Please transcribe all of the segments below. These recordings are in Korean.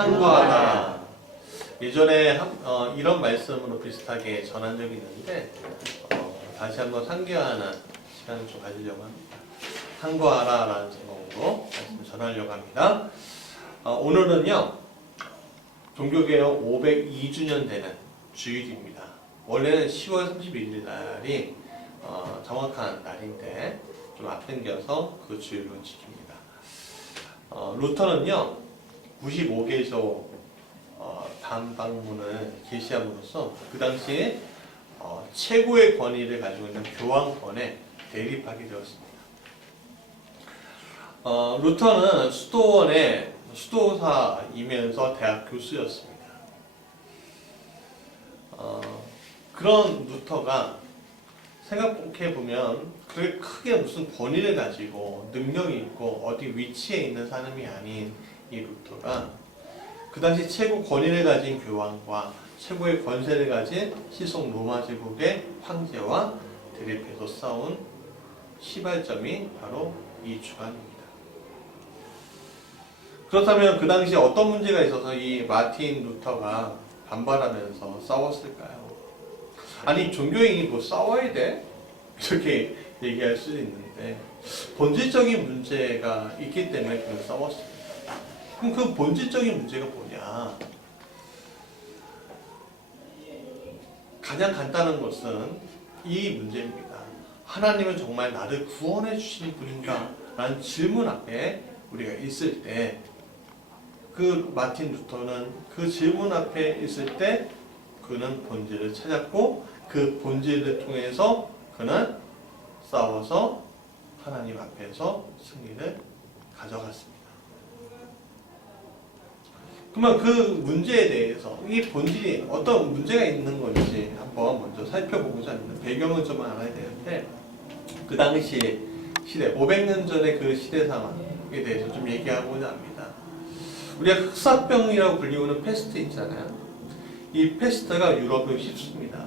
상고하다. 예전에 이런 말씀으로 비슷하게 전한 적이 있는데 다시 한번 상기하는 시간을 좀 가지려고 합니다. 상고하라 라는 제목으로 말씀을 전하려고 합니다. 오늘은요 종교개혁 502주년 되는 주일입니다. 원래는 10월 31일 날이 정확한 날인데 좀 앞당겨서 그 주일로 지킵니다. 루터는요 95개조 반박문을 게시함으로써 그 당시에 최고의 권위를 가지고 있는 교황권에 대립하게 되었습니다. 루터는 수도원의 수도사이면서 대학 교수였습니다. 그런 루터가 생각해보면 그렇게 크게 무슨 권위를 가지고 능력이 있고 어디 위치에 있는 사람이 아닌 이 루터가 그 당시 최고 권위를 가진 교황과 최고의 권세를 가진 시속 로마 제국의 황제와 대립해서 싸운 시발점이 바로 이 주간입니다. 그렇다면 그 당시 어떤 문제가 있어서 이 마틴 루터가 반발하면서 싸웠을까요? 아니 종교인이 뭐 싸워야 돼? 이렇게 얘기할 수 있는데 본질적인 문제가 있기 때문에 그걸 싸웠습니다. 그럼 그 본질적인 문제가 뭐냐? 가장 간단한 것은 이 문제입니다. 하나님은 정말 나를 구원해 주시는 분인가? 라는 질문 앞에 우리가 있을 때 그 마틴 루터는 그 질문 앞에 있을 때 그는 본질을 찾았고 그 본질을 통해서 그는 싸워서 하나님 앞에서 승리를 가져갔습니다. 그러면 그 문제에 대해서 이 본질이 어떤 문제가 있는 건지 한번 먼저 살펴보고자 합니다. 배경은 좀 알아야 되는데 그 당시 시대, 500년 전의 그 시대 상황에 대해서 좀 얘기하고자 합니다. 우리가 흑사병이라고 불리우는 패스트 있잖아요. 이 패스트가 유럽을 휩습니다.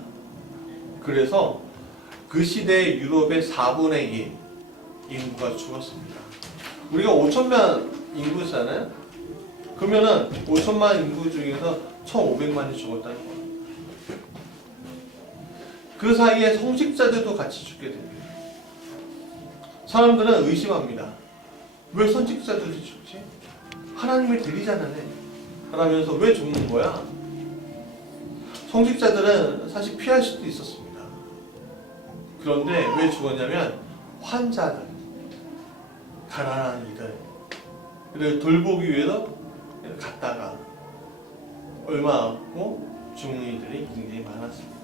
그래서 그 시대의 유럽의 4분의 1 인구가 죽었습니다. 우리가 5천만 인구잖아요. 그러면은 5천만 인구 중에서 1,500만이 죽었다는 거예요. 그 사이에 성직자들도 같이 죽게 됩니다. 사람들은 의심합니다. 왜 성직자들이 죽지? 하나님을 들이잖아요. 그러면서 왜 죽는 거야? 성직자들은 사실 피할 수도 있었습니다. 그런데 왜 죽었냐면 환자들, 가난한 이들을 돌보기 위해서 갔다가 얼마 없고 죽는 이들이 굉장히 많았습니다.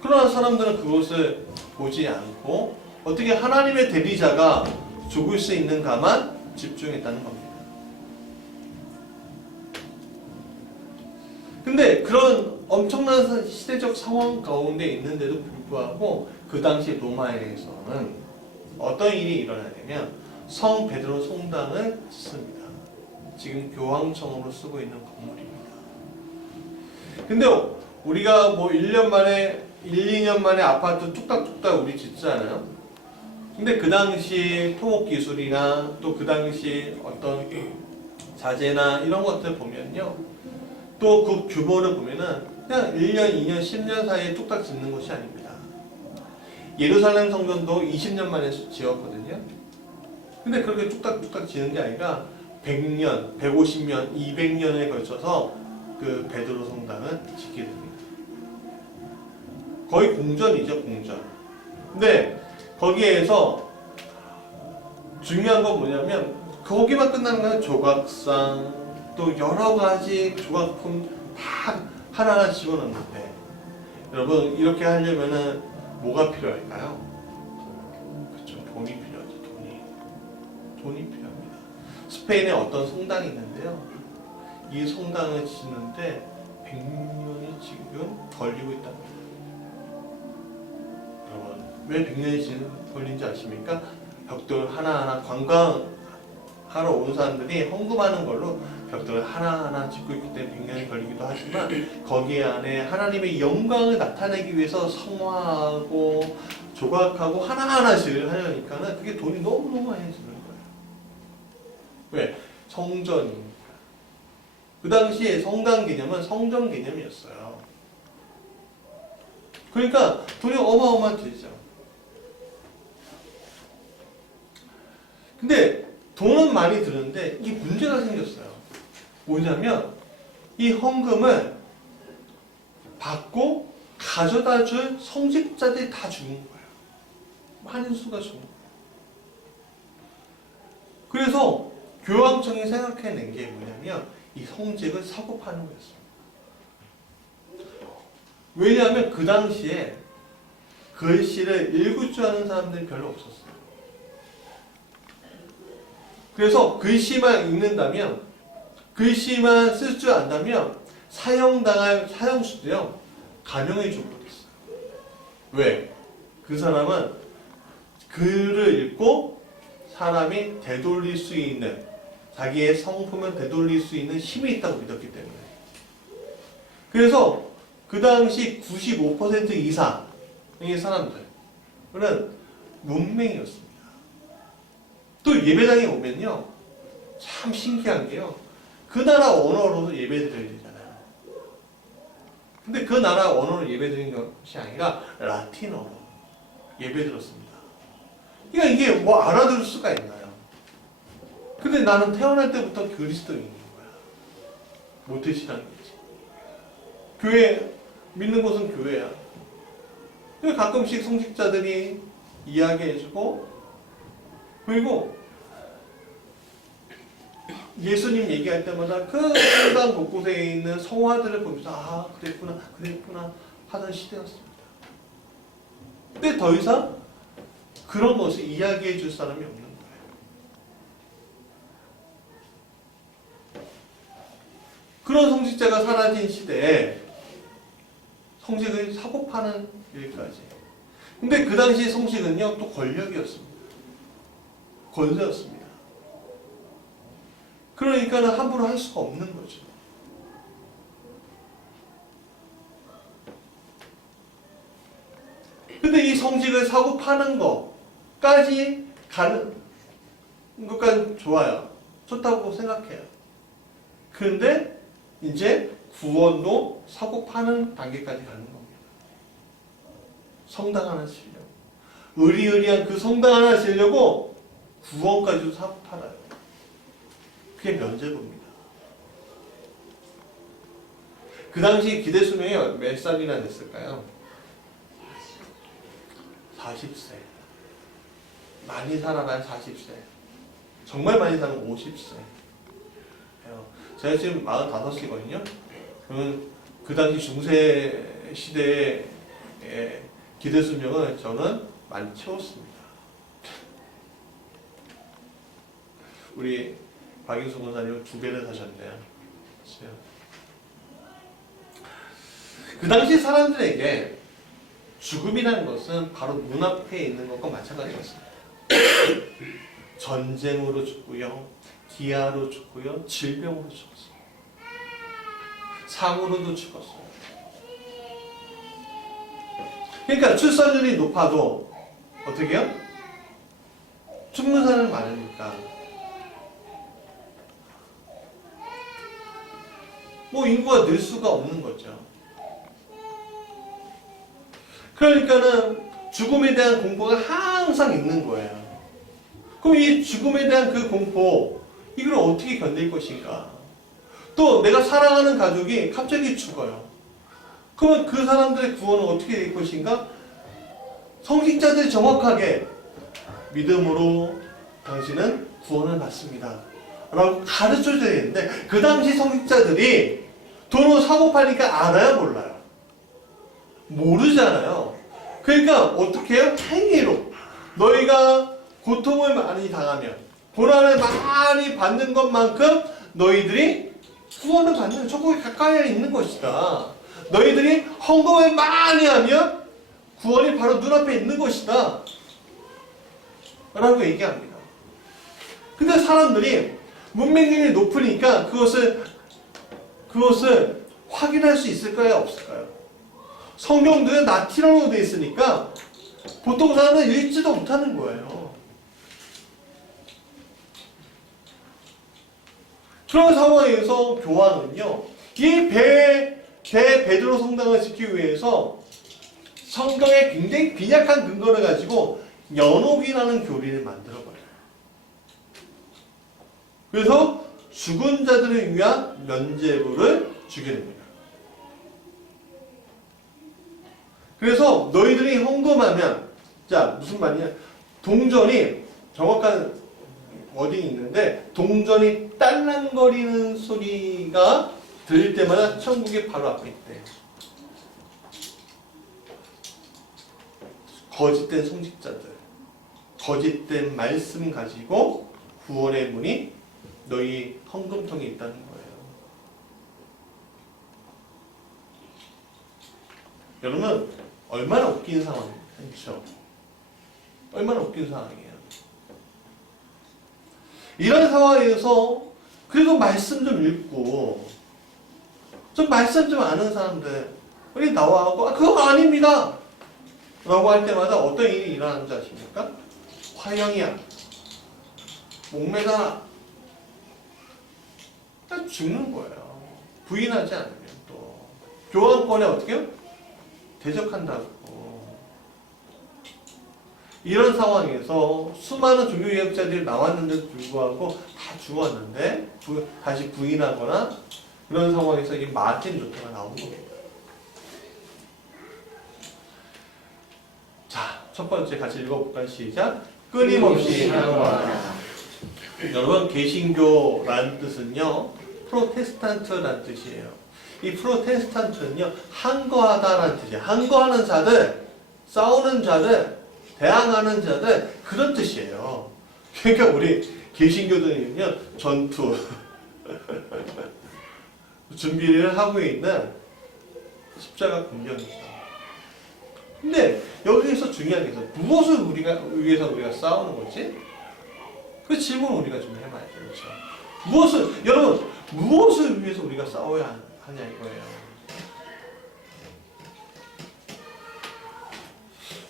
그러나 사람들은 그것을 보지 않고 어떻게 하나님의 대리자가 죽을 수 있는가만 집중했다는 겁니다. 근데 그런 엄청난 시대적 상황 가운데 있는데도 불구하고 그 당시 로마에서는 어떤 일이 일어나냐면 성 베드로 성당을 짓습니다. 지금 교황청으로 쓰고 있는 건물입니다. 근데 우리가 뭐 1년 만에 2년 만에 아파트 뚝딱뚝딱 우리 짓잖아요. 근데 그 당시 토목기술이나 또 그 당시 어떤 자재나 이런 것들 보면요. 또 그 규모를 보면은 그냥 1년, 2년, 10년 사이에 뚝딱 짓는 것이 아닙니다. 예루살렘 성전도 20년 만에 지었거든요. 근데 그렇게 뚝딱뚝딱 지는 게 아니라 100년, 150년, 200년에 걸쳐서 그 베드로 성당을 짓게 됩니다. 거의 공전이죠, 공전. 근데 거기에서 중요한 건 뭐냐면 거기만 끝나는 건 조각상 또 여러 가지 조각품 다 하나하나 집어넣는데 여러분 이렇게 하려면은 뭐가 필요할까요? 그렇죠, 돈이 필요하죠. 돈이 필요합니다. 스페인에 어떤 성당이 있는데요. 이 성당을 짓는데 100년이 지금 걸리고 있답니다. 여러분 왜 100년이 걸린지 아십니까? 벽돌 하나하나 관광하러 온 사람들이 헌금하는 걸로 벽돌을 하나하나 짓고 있기 때문에 100년이 걸리기도 하지만 거기 안에 하나님의 영광을 나타내기 위해서 성화하고 조각하고 하나하나씩 하려니까는 그게 돈이 너무너무 많이 드는 거예요. 왜? 성전이니까. 그 당시에 성당 개념은 성전 개념이었어요. 그러니까 돈이 어마어마한 들죠. 근데 돈은 많이 드는데 이게 문제가 생겼어요. 뭐냐면 이 헌금을 받고 가져다 줄 성직자들이 다 죽은 거예요. 많은 수가 죽은 거예요. 그래서 교황청이 생각해낸 게 뭐냐면 이 성직을 사고 파는 거였어요. 왜냐하면 그 당시에 글씨를 읽을 줄 아는 사람들이 별로 없었어요. 그래서 글씨만 읽는다면, 글씨만 쓸 줄 안다면 사형당할 사형수도요 감형해 줘버렸어요. 왜? 그 사람은 글을 읽고 사람이 되돌릴 수 있는, 자기의 성품을 되돌릴 수 있는 힘이 있다고 믿었기 때문에. 그래서 그 당시 95% 이상의 사람들은 문맹이었습니다. 또 예배당에 오면요, 참 신기한 게요, 그 나라 언어로도 예배드려야 되잖아요. 근데 그 나라 언어로 예배드린 것이 아니라 라틴어로 예배드렸습니다. 그러니까 이게 뭐 알아들을 수가 있나요? 근데 나는 태어날 때부터 그리스도인인 거야. 모태신앙이지. 교회, 믿는 곳은 교회야. 가끔씩 성직자들이 이야기해주고, 그리고 예수님 얘기할 때마다 그 세상 곳곳에 있는 성화들을 보면서 아, 그랬구나, 그랬구나 하던 시대였습니다. 근데 더 이상 그런 것을 이야기해 줄 사람이 없는 거예요. 그런 성직자가 사라진 시대에 성직을 사고 파는 일까지. 근데 그 당시 성직은요, 또 권력이었습니다. 권세였습니다. 그러니까는 함부로 할 수가 없는 거죠. 근데 이 성직을 사고 파는 것까지 가는 것까지 좋아요. 좋다고 생각해요. 그런데 이제 구원도 사고 파는 단계까지 가는 겁니다. 성당 하나 지으려고. 의리의리한 그 성당 하나 지으려고 구원까지도 사고 팔아요. 그게 면죄부입니다. 그 당시 기대 수명이 몇 살이나 됐을까요? 40세. 많이 살아봐야 40세. 정말 많이 살면 50세. 제가 지금 45이거든요. 그러면 그 당시 중세 시대의 기대 수명을 저는 많이 채웠습니다. 우리 박인수 권사님은 2배를 사셨네요. 그 당시 사람들에게 죽음이라는 것은 바로 눈앞에 있는 것과 마찬가지였습니다. 전쟁으로 죽고요, 기아로 죽고요, 질병으로 죽었어요. 상으로도 죽었어요. 그러니까 출산율이 높아도 어떻게 해요? 죽는 사람이 많으니까 뭐 인구가 늘 수가 없는 거죠. 그러니까는 죽음에 대한 공포가 항상 있는 거예요. 그럼 이 죽음에 대한 그 공포, 이걸 어떻게 견딜 것인가? 또 내가 사랑하는 가족이 갑자기 죽어요. 그러면 그 사람들의 구원은 어떻게 될 것인가? 성직자들이 정확하게 믿음으로 당신은 구원을 받습니다 라고 가르쳐줘야 되는데, 그 당시 성직자들이 돈을 사고 파니까 알아요, 몰라요? 모르잖아요. 그러니까 어떻게 해요? 행위로. 너희가 고통을 많이 당하면, 고난을 많이 받는 것만큼 너희들이 구원을 받는 천국에 가까이 있는 것이다. 너희들이 헌금을 많이 하면 구원이 바로 눈앞에 있는 것이다 라고 얘기합니다. 근데 사람들이 문맹률이 높으니까 그것을 확인할 수 있을까요? 없을까요? 성경들은 라틴어로 되어 있으니까 보통 사람은 읽지도 못하는 거예요. 그런 상황에서 교황은요, 이 베드로 성당을 짓기 위해서 성경에 굉장히 빈약한 근거를 가지고 연옥이라는 교리를 만들어버려요. 그래서 죽은 자들을 위한 면죄부를 주게 됩니다. 그래서 너희들이 헌금하면, 자, 무슨 말이냐, 동전이, 정확한 워딩이 있는데, 동전이 딸랑거리는 소리가 들릴 때마다 천국이 바로 앞에 있대. 거짓된 송직자들, 거짓된 말씀 가지고 구원의 문이 너희 헌금통에 있다는 거예요. 여러분, 얼마나 웃긴 상황이에요. 그렇죠? 얼마나 웃긴 상황이에요. 이런 상황에서 그래도 말씀 좀 읽고 좀 말씀 좀 아는 사람들이 나와갖고 그거 아닙니다 라고 할 때마다 어떤 일이 일어나는 줄 아십니까? 화형이야, 목매다, 죽는 거예요. 부인하지 않으면. 또 교황권에 어떻게 해요? 대적한다고. 이런 상황에서 수많은 종교개혁자들이 나왔는데도 불구하고 다 죽었는데 다시 부인하거나 그런 상황에서 이 마틴 루터가 나온 겁니다. 자, 첫 번째 같이 읽어볼까요? 시작. 끊임없이 향구하라. 여러분, 개신교라는 뜻은요, 프로테스탄트라는 뜻이에요. 이 프로테스탄트는요, 항거하다라는 뜻이에요. 항거하는 자들, 싸우는 자들, 대항하는 자들, 그런 뜻이에요. 그러니까 우리 개신교들은요, 전투 준비를 하고 있는 십자가 군경이죠. 근데 여기서 중요한 게 있어요. 무엇을 위해서 우리가 싸우는 거지? 그 질문을 우리가 좀 해봐야 되죠. 그렇죠? 여러분, 무엇을 위해서 우리가 싸워야 하냐 이거예요.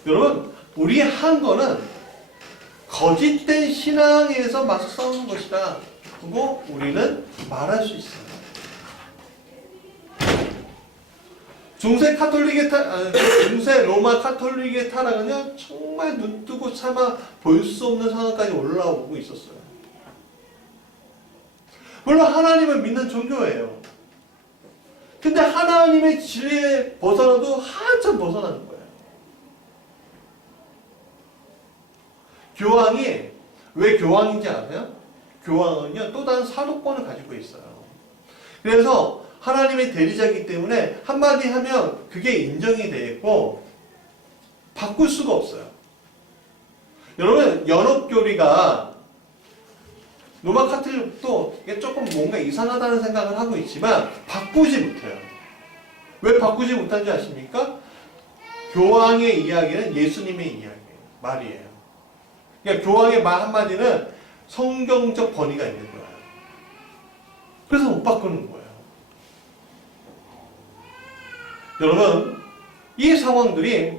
여러분, 우리 한 거는 거짓된 신앙에서 맞서 싸우는 것이다. 그거 우리는 말할 수 있어요. 중세 로마 카톨릭의 타락은요, 정말 눈뜨고 참아 볼 수 없는 상황까지 올라오고 있었어요. 물론 하나님을 믿는 종교예요. 근데 하나님의 진리에 벗어나도 한참 벗어나는 거예요. 교황이 왜 교황인지 아세요? 교황은요, 또 다른 사도권을 가지고 있어요. 그래서 하나님의 대리자이기 때문에 한마디 하면 그게 인정이 되고 바꿀 수가 없어요. 여러분, 연옥교리가 로마 카톨릭도 이게 조금 뭔가 이상하다는 생각을 하고 있지만 바꾸지 못해요. 왜 바꾸지 못한지 아십니까? 교황의 이야기는 예수님의 이야기예요. 말이에요. 그러니까 교황의 말 한마디는 성경적 권위가 있는 거예요. 그래서 못 바꾸는 거예요. 여러분, 이 상황들이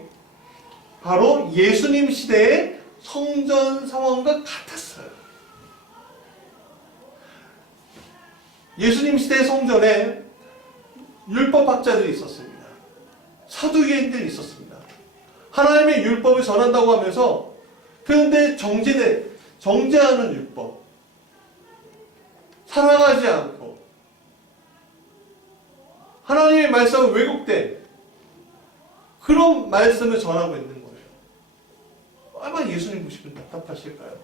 바로 예수님 시대의 성전 상황과 같았어요. 예수님 시대의 성전에 율법학자들이 있었습니다. 사두개인들이 있었습니다. 하나님의 율법을 전한다고 하면서, 그런데 정죄하는 율법, 사랑하지 않고 하나님의 말씀은 왜곡된 그런 말씀을 전하고 있는 거예요. 얼마나 예수님 보시면 답답하실까요?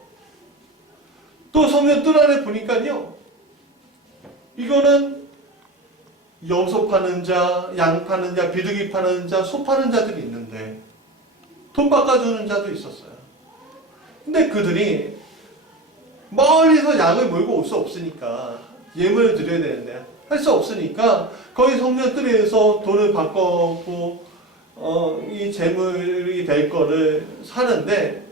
또 성경 뜰 안에 보니까요, 이거는 염소 파는 자, 양 파는 자, 비둘기 파는 자, 소 파는 자들이 있는데 돈 바꿔주는 자도 있었어요. 근데 그들이 멀리서 양을 몰고 올 수 없으니까, 예물을 드려야 되는데 할 수 없으니까 거기 성전뜰에서 돈을 바꿔고 이 재물이 될 거를 사는데,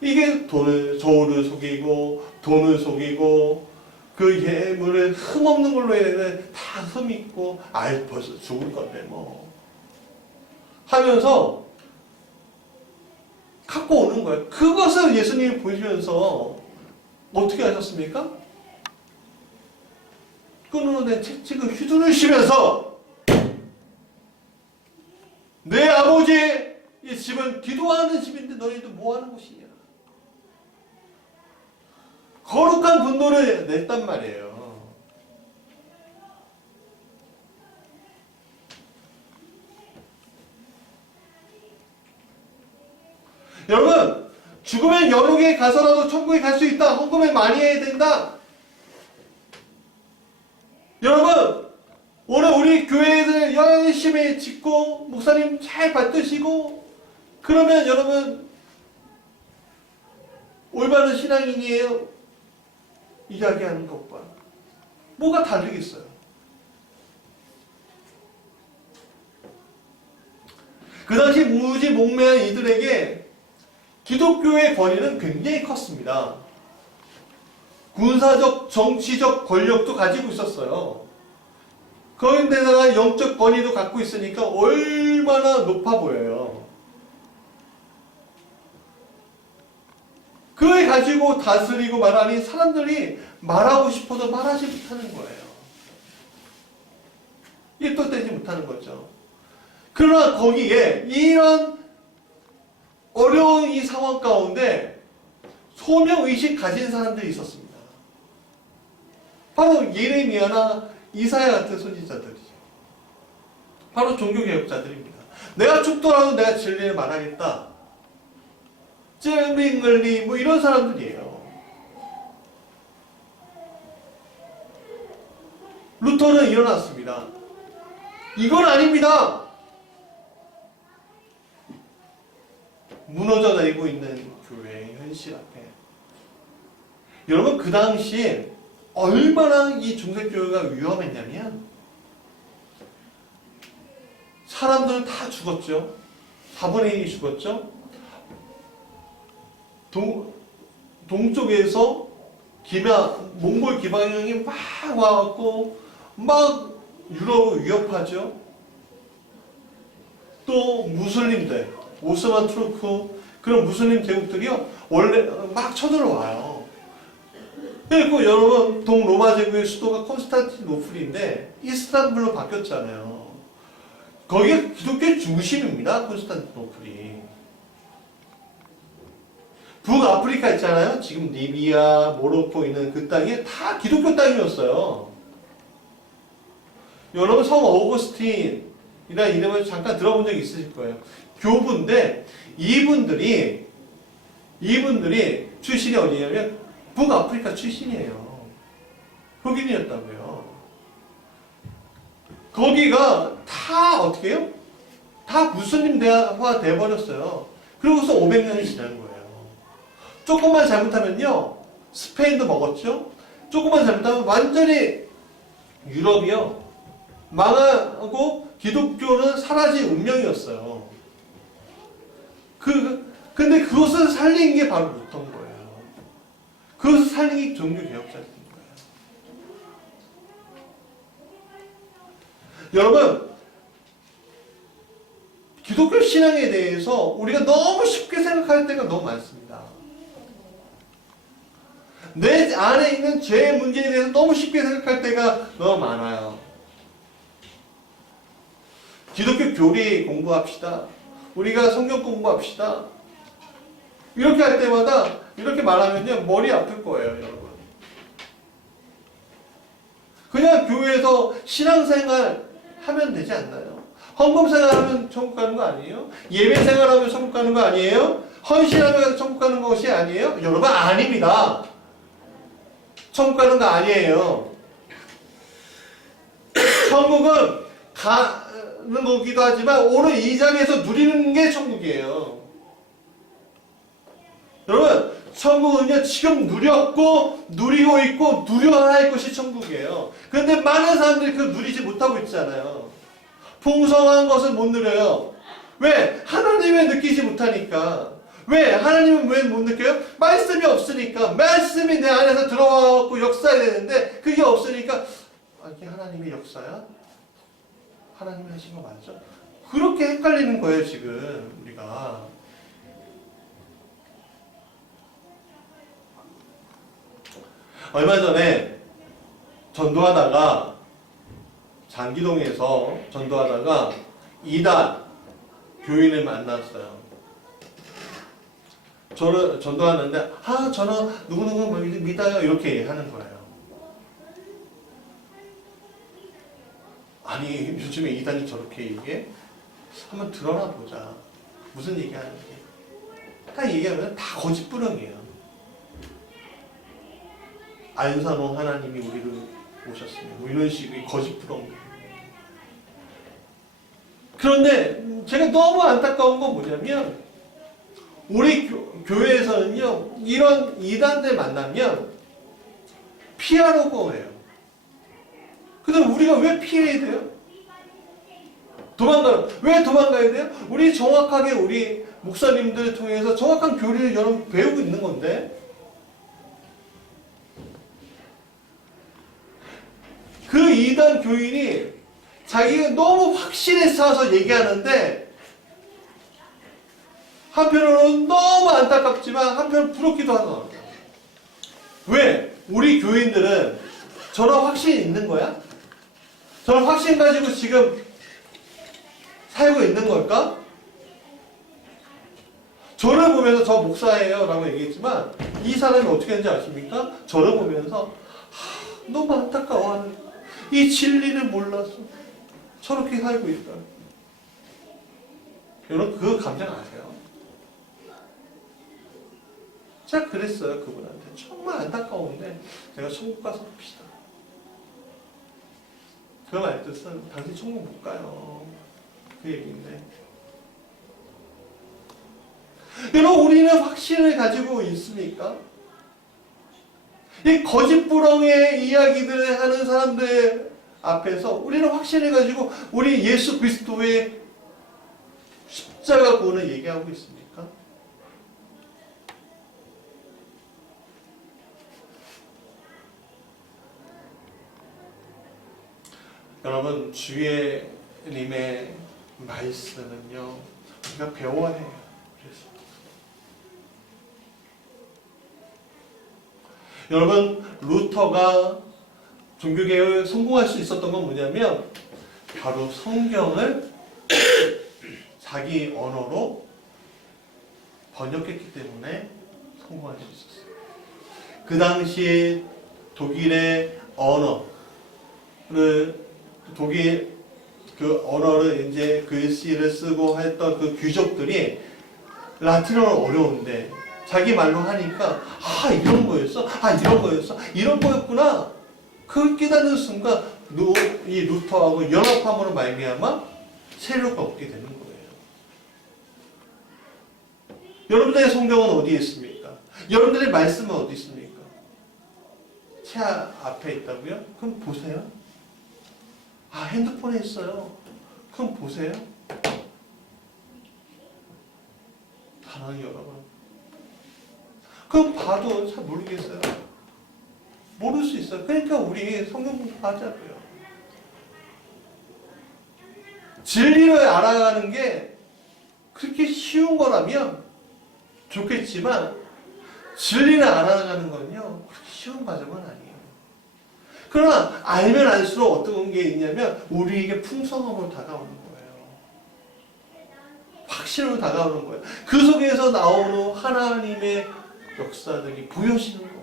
이게 저울을 속이고 돈을 속이고 그 예물을 흠없는 걸로 해야 되는데 다 흠 있고, 벌써 죽을 건데 뭐 하면서 갖고 오는 거예요. 그것을 예수님이 보시면서 어떻게 하셨습니까? 손으로 된 채찍을 휘두르시면서 내 아버지의 이 집은 기도하는 집인데 너희도 뭐하는 곳이냐. 거룩한 분노를 냈단 말이에요. 여러분, 죽으면 연옥에 가서라도 천국에 갈 수 있다. 헌금을 많이 해야 된다. 여러분, 오늘 우리 교회들 열심히 짓고 목사님 잘 받드시고 그러면 여러분 올바른 신앙인이에요? 이야기하는 것과 뭐가 다르겠어요? 그 당시 무지몽매한 이들에게 기독교의 권위는 굉장히 컸습니다. 군사적, 정치적 권력도 가지고 있었어요. 거기에다가 영적 권위도 갖고 있으니까 얼마나 높아 보여요. 그걸 가지고 다스리고 말하니 사람들이 말하고 싶어도 말하지 못하는 거예요. 입도 떼지 못하는 거죠. 그러나 거기에 이런 어려운 이 상황 가운데 소명의식 가진 사람들이 있었습니다. 바로 예레미야나 이사야 같은 선지자들이죠. 바로 종교개혁자들입니다. 내가 죽더라도 내가 진리를 말하겠다. 쨍링글리 뭐 이런 사람들이에요. 루터는 일어났습니다. 이건 아닙니다. 무너져 내리고 있는 교회의 현실 앞에 여러분 그 당시에 얼마나 이 중세교회가 위험했냐면 사람들은 다 죽었죠. 4분의 1이 죽었죠. 동쪽에서 몽골 기방령이 막 와갖고 막 유럽을 위협하죠. 또 무슬림들 오스만 투르크 그런 무슬림 제국들이요 원래 막 쳐들어와요. 그리고 여러분 동로마 제국의 수도가 콘스탄티노플인데 이스탄불로 바뀌었잖아요. 거기가 기독교의 중심입니다. 콘스탄티노플이. 북아프리카 있잖아요. 지금 리비아, 모로코 있는 그 땅이 다 기독교 땅이었어요. 여러분 성 어거스틴이라는 이름을 잠깐 들어본 적이 있으실 거예요. 교부인데 이분들이 출신이 어디냐면 북아프리카 출신이에요. 흑인이었다고요. 거기가 다 어떻게 해요? 다 무슬림화 돼버렸어요. 그러고서 500년이 지난 거예요. 조금만 잘못하면요 스페인도 먹었죠. 조금만 잘못하면 완전히 유럽이요 망하고 기독교는 사라진 운명이었어요. 근데 그것을 살린 게 바로 루터인 거예요. 그것을 살린 게 종교개혁자인 거예요. 여러분, 기독교 신앙에 대해서 우리가 너무 쉽게 생각할 때가 너무 많습니다. 내 안에 있는 죄 문제에 대해서 너무 쉽게 생각할 때가 너무 많아요. 기독교 교리 공부합시다. 우리가 성경 공부합시다. 이렇게 할 때마다 이렇게 말하면요 머리 아플 거예요, 여러분. 그냥 교회에서 신앙생활 하면 되지 않나요? 헌금생활 하면 천국 가는 거 아니에요? 예배생활 하면 천국 가는 거 아니에요? 헌신하면 천국 가는 것이 아니에요? 여러분 아닙니다. 천국 가는 거 아니에요. 천국은 가는 거기도 하지만 오늘 이 자리에서 누리는 게 천국이에요. 여러분 천국은요 지금 누렸고 누리고 있고 누려야 할 것이 천국이에요. 그런데 많은 사람들이 그걸 누리지 못하고 있잖아요. 풍성한 것을 못 누려요. 왜? 하나님을 느끼지 못하니까. 왜? 하나님은 왜 못 느껴요? 말씀이 없으니까. 말씀이 내 안에서 들어와갖고 역사해야 되는데 그게 없으니까 이게 하나님의 역사야? 하나님이 하신 거 맞죠? 그렇게 헷갈리는 거예요 지금 우리가. 얼마 전에 전도하다가 장기동에서 전도하다가 이단 교인을 만났어요. 저는 전도하는데 저는 누구누구 믿어요 이렇게 하는 거예요. 아니 요즘에 이단이 저렇게 얘기해? 한번 들어나 보자. 무슨 얘기하는지. 딱 얘기하면 다 거짓부렁이에요. 안산홍 하나님이 우리를 오셨으면 뭐 이런 식의 거짓부렁. 그런데 제가 너무 안타까운 건 뭐냐면 우리 교회에서는요 이런 이단들 만나면 피하려고 해요. 근데 우리가 왜 피해야 돼요? 왜 도망가야 돼요? 우리 정확하게 우리 목사님들을 통해서 정확한 교리를 여러분 배우고 있는 건데 그 이단 교인이 자기가 너무 확신에 차서 얘기하는데 한편으로는 너무 안타깝지만 한편으로는 부럽기도 하더라고요. 왜? 우리 교인들은 저런 확신이 있는 거야? 저런 확신 가지고 지금 살고 있는 걸까? 저를 보면서 저 목사예요 라고 얘기했지만 이 사람이 어떻게 했는지 아십니까? 저를 보면서 너무 안타까워하는 이 진리를 몰라서 저렇게 살고 있다. 여러분 그 감정 아세요? 제가 그랬어요 그분한테. 정말 안타까운데 제가 천국 가서 봅시다. 그 말 뜻은 당신 천국 못 가요. 그 얘기인데 여러분 우리는 확신을 가지고 있습니까? 이 거짓부렁의 이야기들을 하는 사람들 앞에서 우리는 확신을 가지고 우리 예수 그리스도의 십자가 구원을 얘기하고 있습니까? 여러분 주의님의 말씀은요 우리가 배워야 해요. 그래서 여러분 루터가 종교개혁을 성공할 수 있었던 건 뭐냐면 바로 성경을 자기 언어로 번역했기 때문에 성공할 수 있었어요. 그 당시에 독일의 독일 그 언어를 이제 글씨를 쓰고 했던 그 귀족들이 라틴어는 어려운데 자기 말로 하니까 이런 거였어? 이런 거였어? 이런 거였구나. 그걸 깨닫는 순간 이 루터하고 연합함으로 말미암아 세력을 얻게 되는 거예요. 여러분들의 성경은 어디에 있습니까? 여러분들의 말씀은 어디 있습니까? 제 앞에 있다고요? 그럼 보세요. 핸드폰에 있어요. 그럼 보세요. 사랑하는 여러분. 그럼 봐도 잘 모르겠어요. 모를 수 있어요. 그러니까 우리 성경 공부하자고요. 진리를 알아가는 게 그렇게 쉬운 거라면 좋겠지만 진리를 알아가는 건요 그렇게 쉬운 과정은 아니에요. 그러나 알면 알수록 어떤 게 있냐면 우리에게 풍성함으로 다가오는 거예요. 확신으로 다가오는 거예요. 그 속에서 나오는 하나님의 역사들이 보여지는 거예요.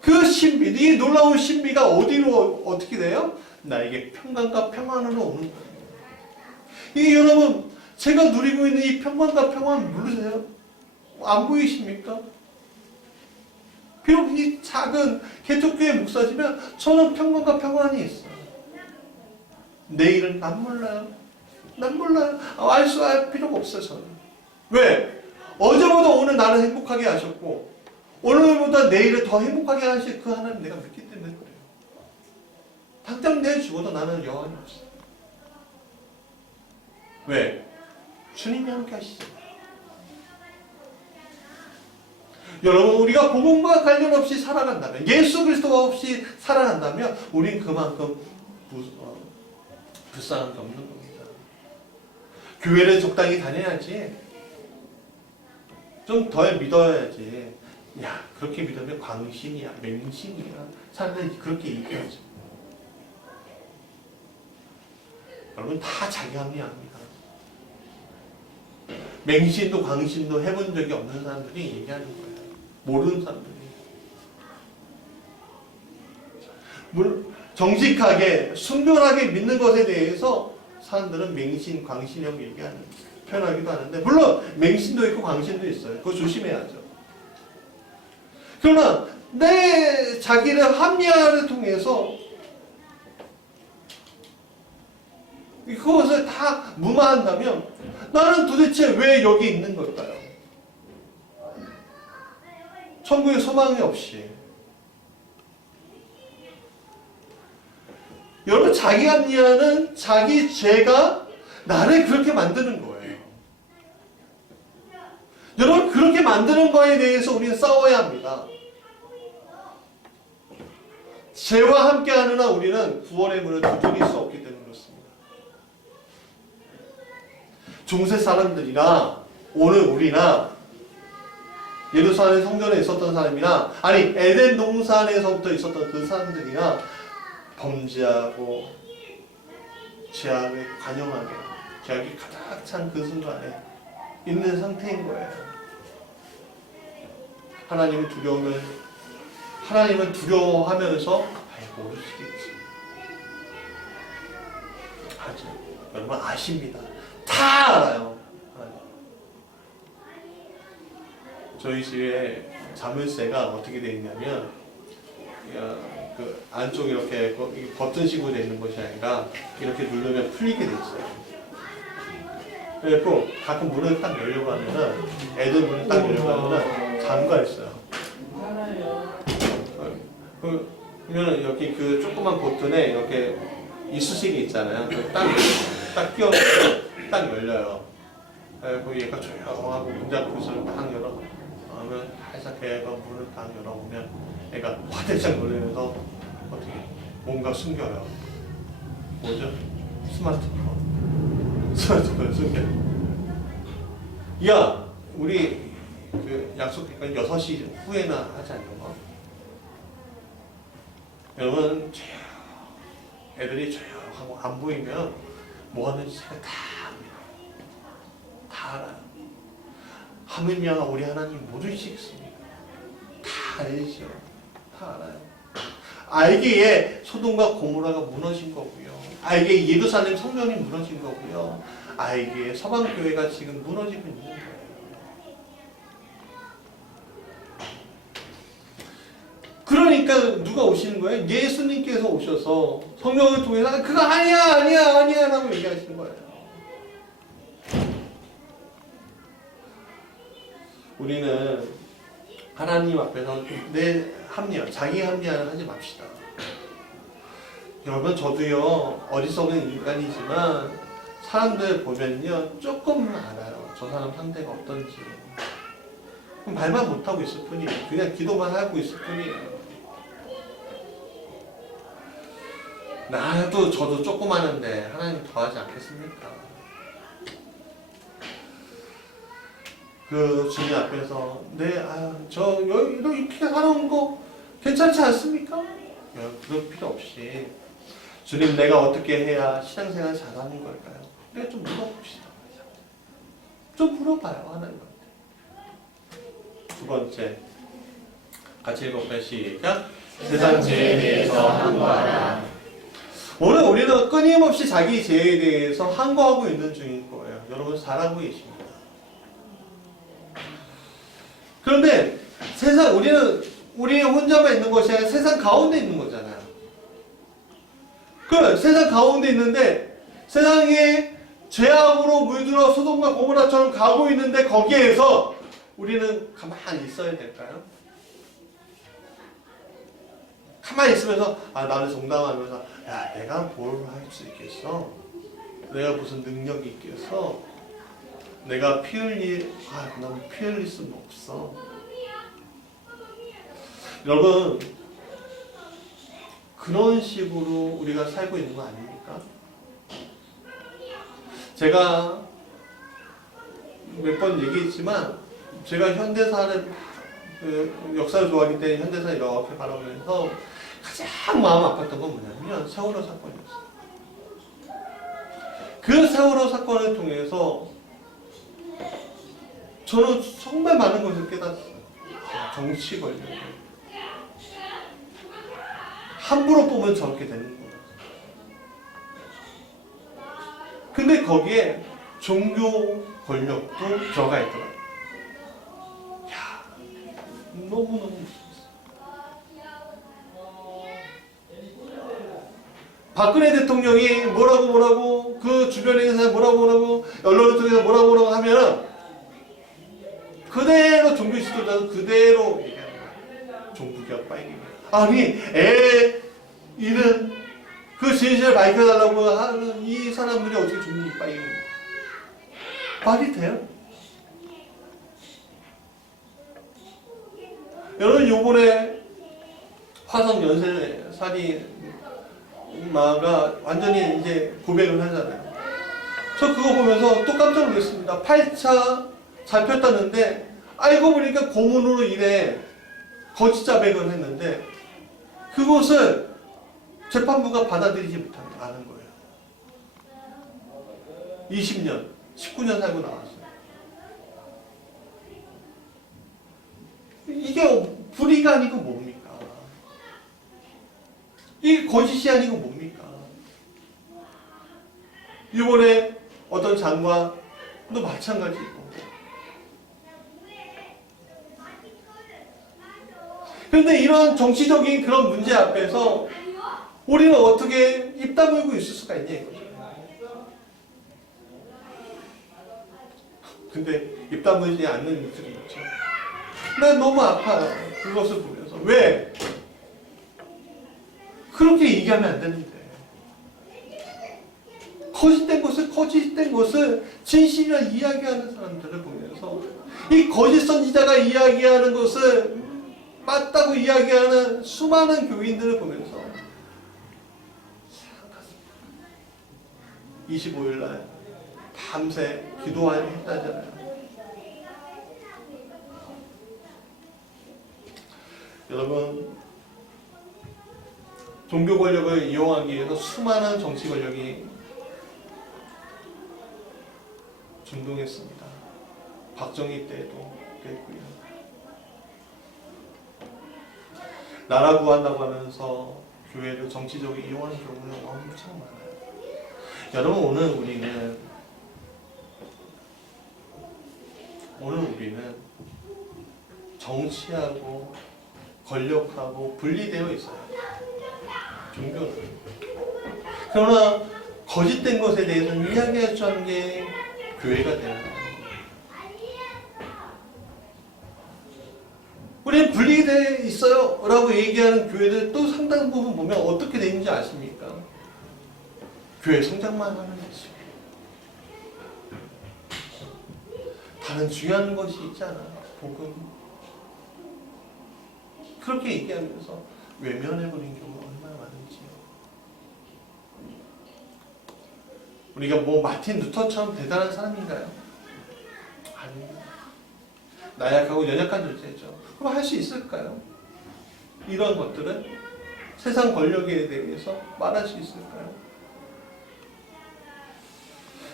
그 신비, 이 놀라운 신비가 어디로 어떻게 돼요? 나에게 평강과 평안으로 오는 거예요. 이게 여러분 제가 누리고 있는 이 평강과 평안 모르세요? 안 보이십니까? 비록 이 작은 개척교회 목사지만 저는 평강과 평안이 있어요. 내일은 난 몰라요. 난 몰라요. 알 필요가 없어요. 저는. 왜? 어제보다 오늘 나를 행복하게 하셨고 오늘보다 내일을 더 행복하게 하실 그 하나님 내가 믿기 때문에 그래요. 당장 내일 죽어도 나는 여한이 없어요. 왜? 주님이 함께 하시죠. 여러분 우리가 복음과 관련 없이 살아간다면 예수 그리스도가 없이 살아간다면 우린 그만큼 불쌍한 게 없는 겁니다. 교회를 적당히 다녀야지. 좀 덜 믿어야지. 야 그렇게 믿으면 광신이야 맹신이야 사람들이 그렇게 얘기하죠. 여러분 다 자기 합리화합니다. 맹신도 광신도 해본 적이 없는 사람들이 얘기하는 거예요. 모르는 사람들이. 정직하게 순결하게 믿는 것에 대해서 사람들은 맹신, 광신이라고 얘기하는 표현하기도 하는데 물론 맹신도 있고 광신도 있어요. 그거 조심해야죠. 그러나 내 자기를 합리화를 통해서 그것을 다 무마한다면 나는 도대체 왜 여기 있는 걸까요? 천국에 소망이 없이. 여러분 자기 합리화는 자기 죄가 나를 그렇게 만드는 거예요. 여러분 그렇게 만드는 거에 대해서 우리는 싸워야 합니다. 죄와 함께하느나 우리는 구원의 문을 두드릴 수 없기 때문에 그렇습니다. 중세 사람들이나 오늘 우리나 예루살렘 성전에 있었던 사람이나 아니 에덴 동산에서부터 있었던 그 사람들이나 범죄하고 죄악에 관영하게 죄악이 가득 찬 그 순간에 있는 상태인 거예요. 하나님을 두려워하면서 아이 모르시겠지. 하죠. 여러분 아십니다. 다 알아요. 저희 집에 자물쇠가 어떻게 되어 있냐면 그 안쪽 이렇게 버튼식으로 되어 있는 것이 아니라 이렇게 누르면 풀리게 되어 있어요. 그래서 가끔 문을 딱 열려고 하면은 애들 문을 딱 열려고 하면은 잠가 있어요. 그러면 여기 그 조그만 버튼에 이렇게 이쑤시개 있잖아요. 딱 끼워서 딱 열려요. 그리고 얘가 조용하고 문잡고서 딱 열어. 그러면 살짝 얘가 문을 딱 열어보면 얘가 화들짝 놀라면서 어떻게 뭔가 숨겨요. 뭐죠? 스마트폰 숨겨. 야, 우리 그 약속했던 6시 후에나 하지 않는가? 여러분 애들이 조용하고 안 보이면 뭐 하는지 제가 다 압니다. 다 알아요. 하물며 우리 하나님 모르시겠습니까? 다 알죠. 다 알아요. 알기에 소돔과 고모라가 무너진 거고요. 알기에 예루살렘 성전이 무너진 거고요. 알기에 서방교회가 지금 무너지고 있는 거예요. 그러니까 누가 오시는 거예요? 예수님께서 오셔서 성령을 통해서 그거 아니야 라고 얘기하시는 거예요. 우리는 하나님 앞에서 내 합리화, 자기 합리화를 하지 맙시다. 여러분 저도요 어리석은 인간이지만 사람들 보면요 조금은 알아요. 저 사람 상태가 어떤지. 그럼 말만 못하고 있을 뿐이에요. 그냥 기도만 하고 있을 뿐이에요. 나도 저도 조그마한데 하나님 더하지 않겠습니까? 그 주님 앞에서 저 이렇게 살아온 거 괜찮지 않습니까? 그럴 필요 없이 주님 내가 어떻게 해야 신앙생활 잘하는 걸까요? 우리가 좀 물어봅시다. 좀 물어봐요 하나님한테. 두 번째 같이 읽어볼까요? 시작. 세상 죄에 대해서 항거하라. 오늘 우리는 끊임없이 자기 죄에 대해서 항거하고 있는 중인 거예요. 여러분 잘하고 계십니다. 그런데 우리는 혼자만 있는 것이 아니라 세상 가운데 있는 거잖아요. 그 세상 가운데 있는데 세상에 죄악으로 물들어 소돔과 고모라처럼 가고 있는데 거기에서 우리는 가만히 있어야 될까요? 가만히 있으면서 나를 정당하면서 야 내가 뭘 할 수 있겠어? 내가 무슨 능력이 있겠어? 내가 난 피 흘릴 수는 없어. 여러분 그런 식으로 우리가 살고 있는 거 아닙니까? 제가 몇 번 얘기했지만 제가 현대사를 역사를 좋아하기 때문에 현대사 이렇게 바라보면서 가장 마음 아팠던 건 뭐냐면 세월호 사건이었어요. 그 세월호 사건을 통해서 저는 정말 많은 것을 깨닫습니다. 정치 권력. 함부로 보면 저렇게 되는 거예요. 근데 거기에 종교 권력도 들어가 있더라고요. 야, 너무너무 무서웠어요. 박근혜 대통령이 뭐라고 그 주변에 있는 사람 뭐라고 언론을 통해서 뭐라고 하면은 그대로 종교 지도자도 그대로 얘기하는 거야. 종북이야 빨갱이. 아니 애 이는 그 진실을 밝혀달라고 하는 이 사람들이 어떻게 종북이 빨갱이야. 말이 돼요? 여러분 요번에 화성 연쇄살인마가 완전히 이제 고백을 하잖아요. 저 그거 보면서 또 깜짝 놀랐습니다. 8차 잡혔다는데 알고 보니까 고문으로 인해 거짓 자백을 했는데 그것을 재판부가 받아들이지 못하는 거예요. 20년, 19년 살고 나왔어요. 이게 불의가 아니고 뭡니까? 이게 거짓이 아니고 뭡니까? 이번에 어떤 장관도 마찬가지고. 그런데 이런 정치적인 그런 문제 앞에서 우리는 어떻게 입 다물고 있을 수가 있냐 이거죠. 근데 입 다물지 않는 일들이 있죠. 난 너무 아파요. 그것을 보면서. 왜? 그렇게 얘기하면 안 되는데. 거짓된 것을 진실이라 이야기하는 사람들을 보면서 이 거짓 선지자가 이야기하는 것을 맞다고 이야기하는 수많은 교인들을 보면서 25일날 밤새 기도했다잖아요. 여러분, 종교 권력을 이용하기 위해서 수많은 정치 권력이 준동했습니다. 박정희 때도 그랬고요. 나라 구한다고 하면서 교회를 정치적으로 이용하는 경우는 엄청 많아요. 여러분, 오늘 우리는 정치하고 권력하고 분리되어 있어요. 종교는. 그러나 거짓된 것에 대해서는 이야기할 줄 아는 게 교회가 되는 거예요. 우리는 분리되어 있어요 라고 얘기하는 교회들 또 상당 부분 보면 어떻게 되는지 아십니까? 교회 성장만 하는 거지. 다른 중요한 것이 있잖아. 복음. 그렇게 얘기하면서 외면해버린 경우가 얼마나 많은지요. 우리가 뭐 마틴 루터처럼 대단한 사람인가요? 아닙니다. 나약하고 연약한 존재죠. 그럼 할 수 있을까요? 이런 것들은 세상 권력에 대해서 말할 수 있을까요?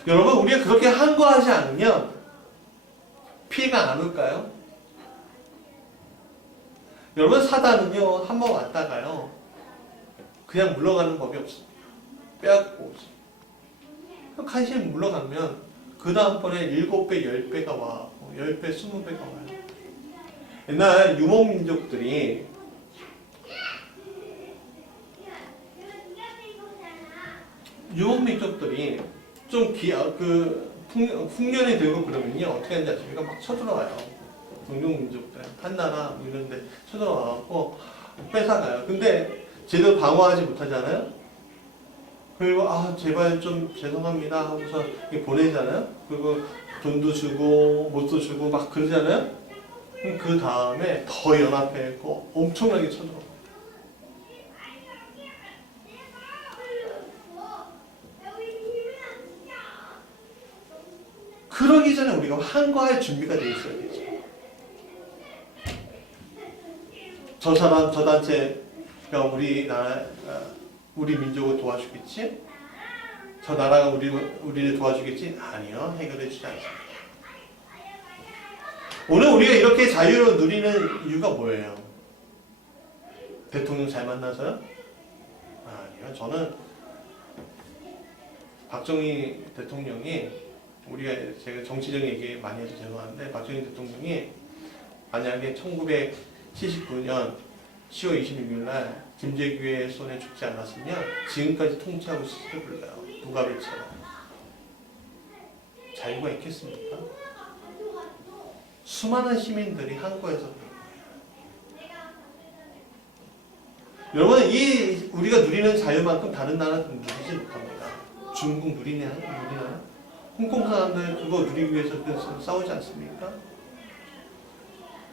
여러분, 우리가 그렇게 한거하지 않으면 피해가 안 올까요? 여러분, 사단은요, 한번 왔다가요, 그냥 물러가는 법이 없습니다. 빼앗고 오지. 간신히 물러가면 그 다음번에 7배, 10배가 와. 10배, 20배가 와요. 옛날 유목민족들이 좀 풍년이 되고 그러면요 어떻게 하는지 아십니까? 막 쳐들어와요. 동족민족들 한나라 이런데 쳐들어와갖고 뺏어가요. 근데 제대로 방어하지 못하잖아요. 그리고 제발 좀 죄송합니다 하면서 보내잖아요. 그리고 돈도 주고 못도 주고 막 그러잖아요. 그 다음에 더 연합해고 엄청나게 쳐들어와요. 그러기 전에 우리가 한거할 준비가 돼 있어야 되죠. 저 사람, 저 단체가 우리 민족을 도와주겠지? 저 나라가 우리를 도와주겠지? 아니요. 해결해 주지 않습니다. 오늘 우리가 이렇게 자유를 누리는 이유가 뭐예요? 대통령 잘 만나서요? 아니요. 저는 박정희 대통령이 제가 정치적인 얘기 많이 해서 죄송한데 박정희 대통령이 만약에 1979년 10월 26일 날 김재규의 손에 죽지 않았으면 지금까지 통치하고 있을지 몰라요. 누가베처럼. 자유가 있겠습니까? 수많은 시민들이 한국에서 그런 거예요. 여러분, 우리가 누리는 자유만큼 다른 나라는 누리지 못합니다. 중국 누리나요? 홍콩 사람들 그거 누리기 위해서 싸우지 않습니까?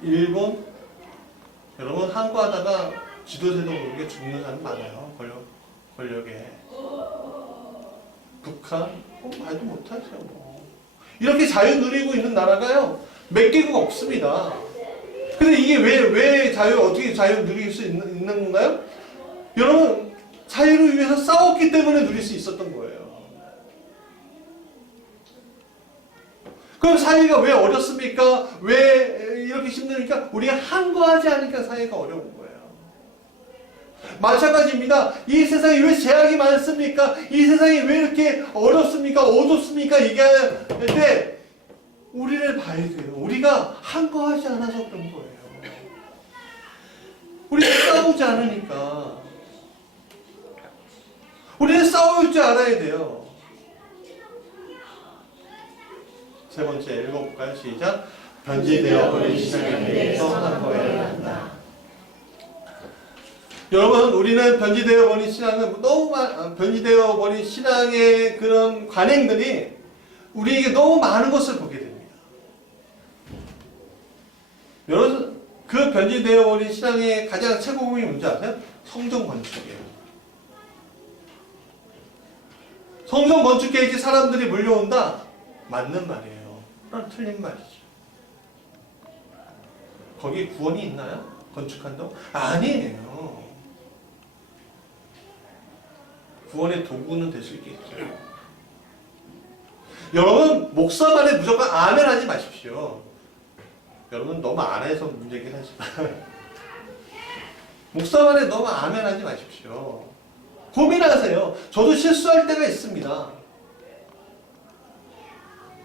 일본, 여러분 한국 하다가 지도세도 모르게 죽는 사람 많아요. 권력에. 북한, 말도 못하죠. 뭐. 이렇게 자유 누리고 있는 나라가요, 몇 개국 없습니다. 근데 이게 왜 어떻게 자유 누릴 수 있는 건가요? 여러분, 자유를 위해서 싸웠기 때문에 누릴 수 있었던 거예요. 그럼 사회가 왜 어렵습니까? 왜 이렇게 힘드니까? 우리가 한거하지 않으니까 사회가 어려운 거예요. 마찬가지입니다. 이 세상에 왜 제약이 많습니까? 이 세상이 왜 이렇게 어렵습니까? 어둡습니까? 얘기할 때 우리를 봐야 돼요. 우리가 한거하지 않아서 그런 거예요. 우리가 싸우지 않으니까. 우리는 싸울 줄 알아야 돼요. 세 번째 읽어볼까요? 시작. 변질되어 버린 신앙에 대해서 한거해야 한다. 여러분, 우리는 변질되어 버린 신앙은 변질되어 버린 신앙의 그런 관행들이 우리에게 너무 많은 것을 보게 됩니다. 여러분, 그 변질되어 버린 신앙의 가장 최고봉이 뭔지 아세요? 성전 건축이에요. 성전 건축에 이렇게 사람들이 몰려온다? 맞는 말이에요. 그럼 틀린 말이죠. 거기에 구원이 있나요? 건축한다고? 아니에요. 구원의 도구는 될 수 있겠죠. 여러분, 목사 말에 무조건 아멘 하지 마십시오. 여러분, 너무 안 해서 문제긴 하지만 목사 말에 너무 아멘 하지 마십시오. 고민하세요. 저도 실수할 때가 있습니다.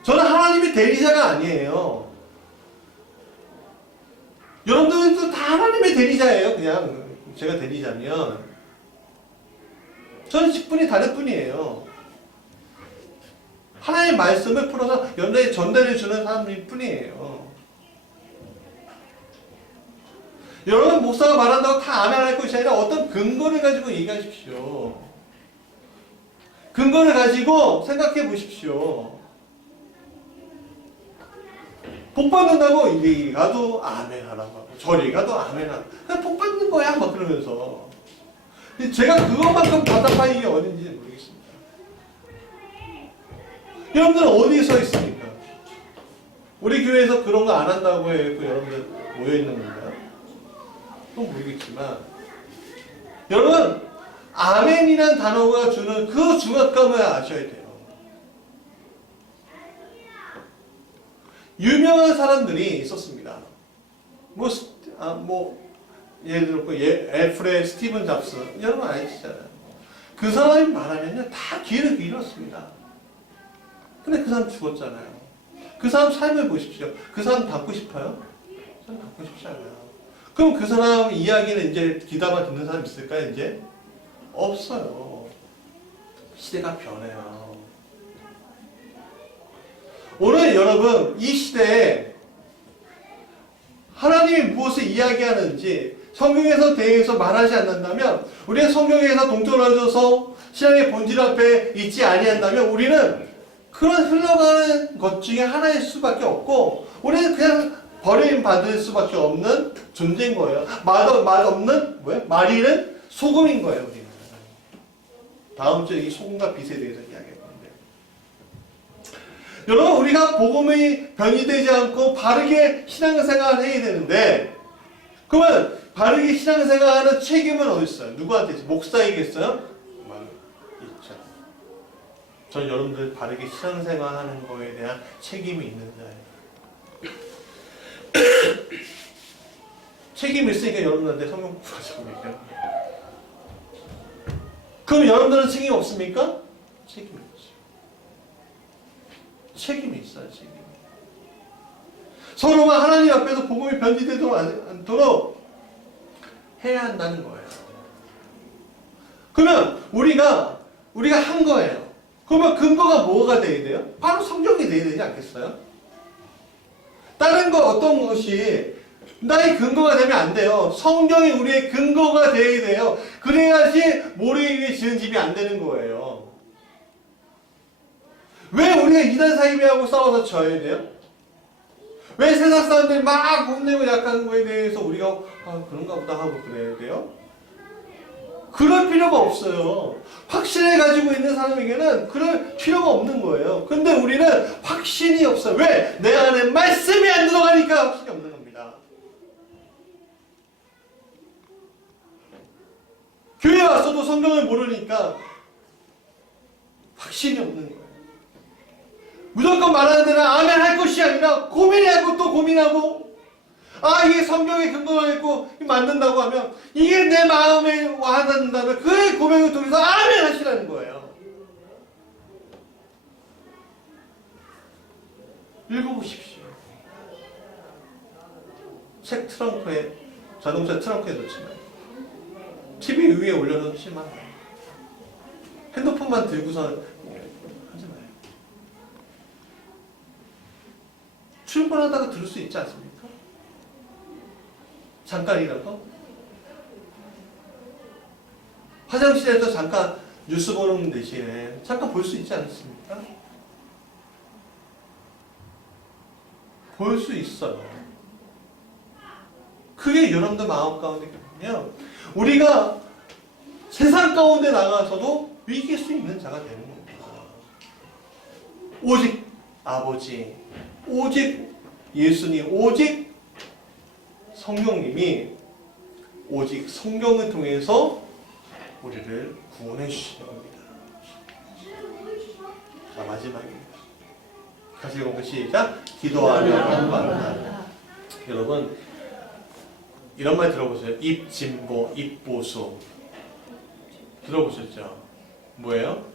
저는 하나님의 대리자가 아니에요. 여러분들도 다 하나님의 대리자예요. 그냥 제가 대리자면 저는 직분이 다를 뿐이에요. 하나님의 말씀을 풀어서 여러분에게 전달해 주는 사람일 뿐이에요. 여러분, 목사가 말한다고 다 아멘 할 것이 아니라 어떤 근거를 가지고 얘기하십시오. 근거를 가지고 생각해 보십시오. 복 받는다고 이리 가도 아멘 하라고 하고 저리 가도 아멘 하라고. 그냥 복 받는 거야 막 그러면서. 제가 그것만큼 답답한 일이 어딘지 모르겠습니다. 여러분들은 어디에 서 있습니까? 우리 교회에서 그런 거 안 한다고 해서 여러분들 모여 있는 건가요? 또 모르겠지만 여러분, 아멘이라는 단어가 주는 그 중압감을 아셔야 돼요. 유명한 사람들이 있었습니다. 예를 들어 애플의 스티븐 잡스, 여러분 아시잖아요. 그 사람이 말하면요 다 귀를 잃었습니다. 근데 그 사람 죽었잖아요. 그 사람 삶을 보십시오. 그 사람 닮고 싶어요? 저는 닮고 싶지 않아요. 그럼 그 사람 이야기는 이제 귀담아 듣는 사람 있을까요? 이제 없어요. 시대가 변해요. 오늘 여러분, 이 시대에 하나님이 무엇을 이야기하는지 성경에서 대해서 말하지 않는다면, 우리가 성경에서 동떨어져서 신앙의 본질 앞에 있지 아니한다면 우리는 그런 흘러가는 것 중에 하나일 수밖에 없고, 우리는 그냥 버림받을 수밖에 없는 존재인 거예요. 맛없는 말 잃은 소금인 거예요. 우리는. 다음 주에 이 소금과 빛에 대해서 이야기할 건데, 여러분, 우리가 복음이 변이되지 않고 바르게 신앙생활을 해야 되는데, 그러면 바르게 신앙생활하는 책임은 어디 있어요? 누구한테 있어요? 목사에게 있어요? 있죠. 전 여러분들 바르게 신앙생활하는 거에 대한 책임이 있는 자예요. 책임이 있으니까 여러분들한테 성경 공부하자고 얘기하는 거예요. 그럼 여러분들은 책임 없습니까? 책임이 있죠. 책임이 있어요. 책임이. 서로가 하나님 앞에서 복음이 변질되지 않도록 해야 한다는 거예요. 그러면 우리가 한 거예요. 그러면 근거가 뭐가 돼야 돼요? 바로 성경이 돼야 되지 않겠어요? 다른 거 어떤 것이 나의 근거가 되면 안 돼요. 성경이 우리의 근거가 돼야 돼요. 그래야지 모래 위에 지은 집이 안 되는 거예요. 왜 우리가 이단 사이비하고 싸워서 져야 돼요? 왜 세상 사람들이 막 혼내고 약한 거에 대해서 우리가 그런가 보다 하고 그래야 돼요? 그럴 필요가 없어요. 확신을 가지고 있는 사람에게는 그럴 필요가 없는 거예요. 근데 우리는 확신이 없어요. 왜? 내 안에 말씀이 안 들어가니까 확신이 없는 겁니다. 교회 와서도 성경을 모르니까 확신이 없는 거예요. 무조건 말하는 데는 아멘 할 것이 아니라 고민하고 또 고민하고 이게 성경에 근거가 있고 맞는다고 하면 이게 내 마음에 와닿는다면 그 고백을 통해서 아멘 하시라는 거예요. 읽어보십시오. 책 트렁크에, 자동차 트렁크에 놓지 마요. TV 위에 올려놓지 마요. 핸드폰만 들고서 하지 마요. 출근하다가 들을 수 있지 않습니까? 잠깐이라도? 화장실에서 잠깐 뉴스 보는 대신에 잠깐 볼 수 있지 않습니까? 볼 수 있어요. 그게 여러분들 마음 가운데 있거든요. 우리가 세상 가운데 나가서도 이길 수 있는 자가 되는 겁니다. 오직 아버지, 오직 예수님, 오직 성령님이 오직 성경을 통해서 우리를 구원해 주시는 겁니다. 자, 마지막입니다. 같이 읽어볼까요? 시작. 기도하며 간구한다. 여러분, 이런 말 들어보세요. 입진보, 입보수. 들어보셨죠? 뭐예요?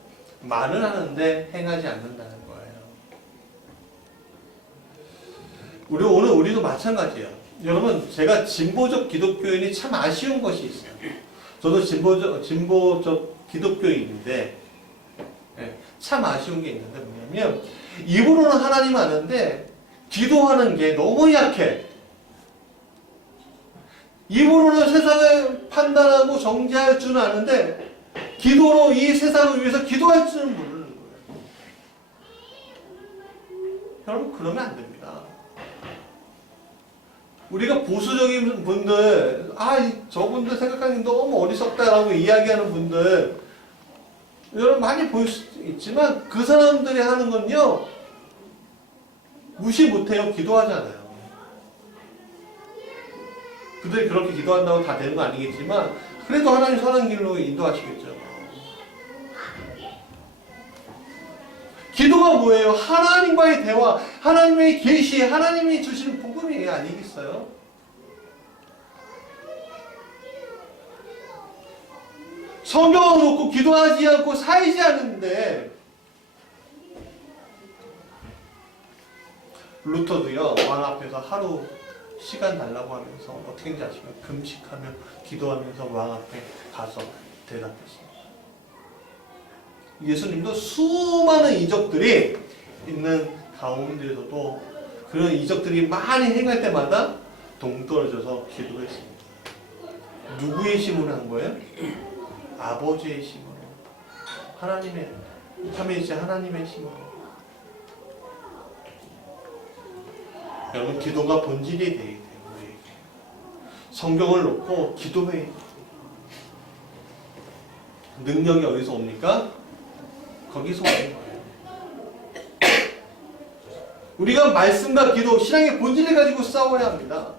말은 하는데 행하지 않는다는 거예요. 우리도 마찬가지예요. 여러분, 제가 진보적 기독교인이 참 아쉬운 것이 있어요. 저도 진보적 기독교인인데, 참 아쉬운 게 있는데 뭐냐면, 입으로는 하나님 아는데, 기도하는 게 너무 약해. 입으로는 세상을 판단하고 정죄할 줄은 아는데, 기도로 이 세상을 위해서 기도할 줄은 모르는 거예요. 여러분, 그러면 안 됩니다. 우리가 보수적인 분들, 저분들 생각하는 게 너무 어리석다라고 이야기하는 분들, 여러분 많이 보일 수 있지만, 그 사람들이 하는 건요, 무시 못해요. 기도하잖아요. 그들이 그렇게 기도한다고 다 되는 거 아니겠지만, 그래도 하나님 선한 길로 인도하시겠죠. 기도가 뭐예요? 하나님과의 대화, 하나님의 계시, 하나님이 주시는 복음이 아니겠어요? 성경을 놓고 기도하지 않고 살지 않는데, 루터도요, 왕 앞에서 하루 시간 달라고 하면서 어떻게 했는지 아시면 금식하며 기도하면서 왕 앞에 가서 대답했습니다. 예수님도 수많은 이적들이 있는 가운데서도 그런 이적들이 많이 행할 때마다 동떨어져서 기도했습니다. 누구의 힘으로 한 거예요? 아버지의 힘으로. 하나님의, 삼위일체 하나님의 힘으로. 여러분, 기도가 본질이 되어야 돼요. 우리에게. 성경을 놓고 기도해야 돼요. 능력이 어디서 옵니까? 거기서 오는 거예요. 우리가 말씀과 기도, 신앙의 본질을 가지고 싸워야 합니다.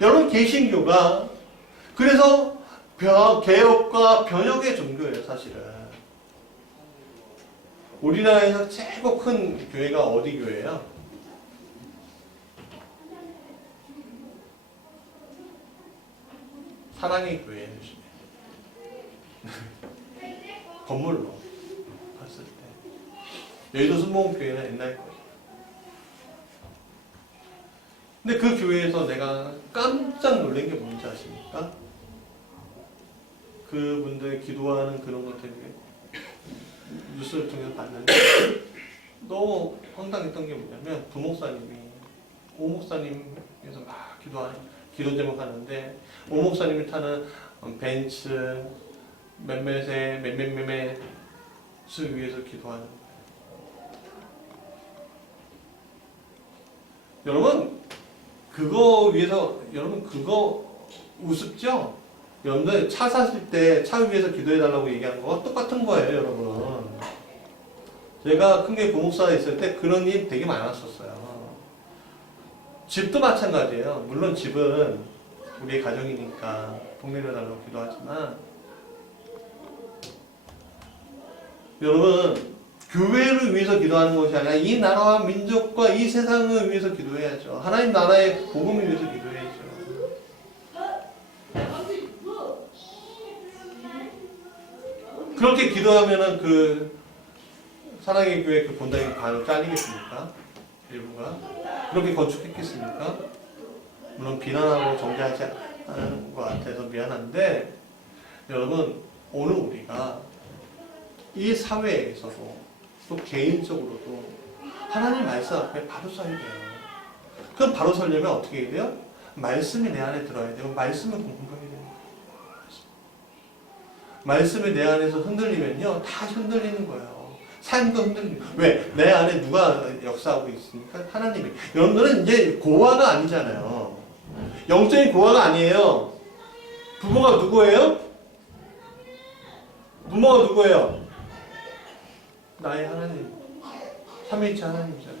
여러분, 개신교가 그래서 개혁과 변혁의 종교예요, 사실은. 우리나라에서 최고 큰 교회가 어디 교회예요? 사랑의 교회예요. 건물로 봤을 때 여의도 순복음교회는 옛날 거예요. 근데 그 교회에서 내가 깜짝 놀란 게 뭔지 아십니까? 그분들 기도하는 그런 것들을 뉴스를 통해서 봤는데 너무 황당했던 게 뭐냐면 부목사님이 오목사님에서 막 기도 제목 하는데 오목사님이 타는 벤츠 몇몇의 몇몇몇을 위해서 기도하는 거예요. 여러분 그거 우습죠? 여러분들 차 사실 때 차 위에서 기도해달라고 얘기하는 거와 똑같은 거예요, 여러분. 제가 큰교회 부목사에 있을 때 그런 일 되게 많았었어요. 집도 마찬가지예요. 물론 집은 우리의 가정이니까 복내려달라고 기도하지만 여러분 교회를 위해서 기도하는 것이 아니라 이 나라와 민족과 이 세상을 위해서 기도해야죠. 하나님 나라의 복음을 위해서 기도해야죠. 그렇게 기도하면은 그 사랑의 교회 그 본당이 바로 잘리겠습니까? 일부가 그렇게 건축했겠습니까? 물론 비난하고 정죄하지 않는 것 같아서 미안한데 여러분 오늘 우리가 이 사회에서도 또 개인적으로도 하나님 말씀 앞에 바로 서야 돼요. 그럼 바로 서려면 어떻게 해야 돼요? 말씀이 내 안에 들어야 되고 말씀을 공부해야 돼요. 말씀이 내 안에서 흔들리면요 다 흔들리는 거예요. 삶도 흔들리는 거예요. 왜? 내 안에 누가 역사하고 있습니까? 하나님이. 여러분들은 이제 고아가 아니잖아요. 영적인 고아가 아니에요. 부모가 누구예요? 부모가 누구예요? 나의 하나님. 삼위일체 하나님이잖아요.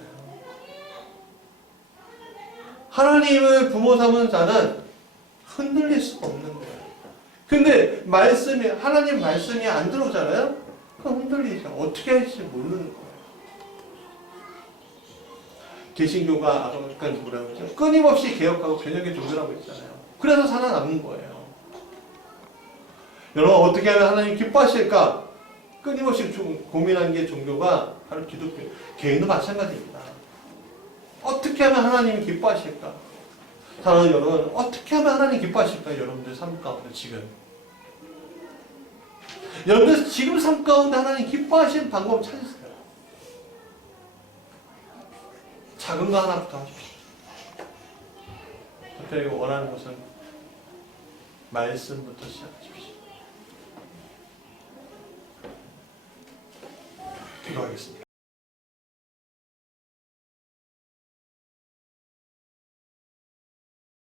하나님을 부모 삼은 자는 흔들릴 수가 없는 거예요. 근데 하나님 말씀이 안 들어오잖아요? 그럼 흔들리죠. 어떻게 할지 모르는 거예요. 개신교가 아까 뭐라고 했죠? 끊임없이 개혁하고 변혁의 종교라고 했잖아요. 그래서 살아남는 거예요. 여러분 어떻게 하면 하나님 기뻐하실까? 끊임없이 고민한 게 종교가 바로 기독교. 개인도 마찬가지입니다. 어떻게 하면 하나님이 기뻐하실까? 사랑하는 여러분, 어떻게 하면 하나님 기뻐하실까? 여러분들 삶 가운데 지금. 여러분들 지금 삶 가운데 하나님 기뻐하시는 방법 찾으세요. 작은 거 하나부터 하십시오. 특별히 원하는 것은 말씀부터 시작하십시오. 기도하겠습니다.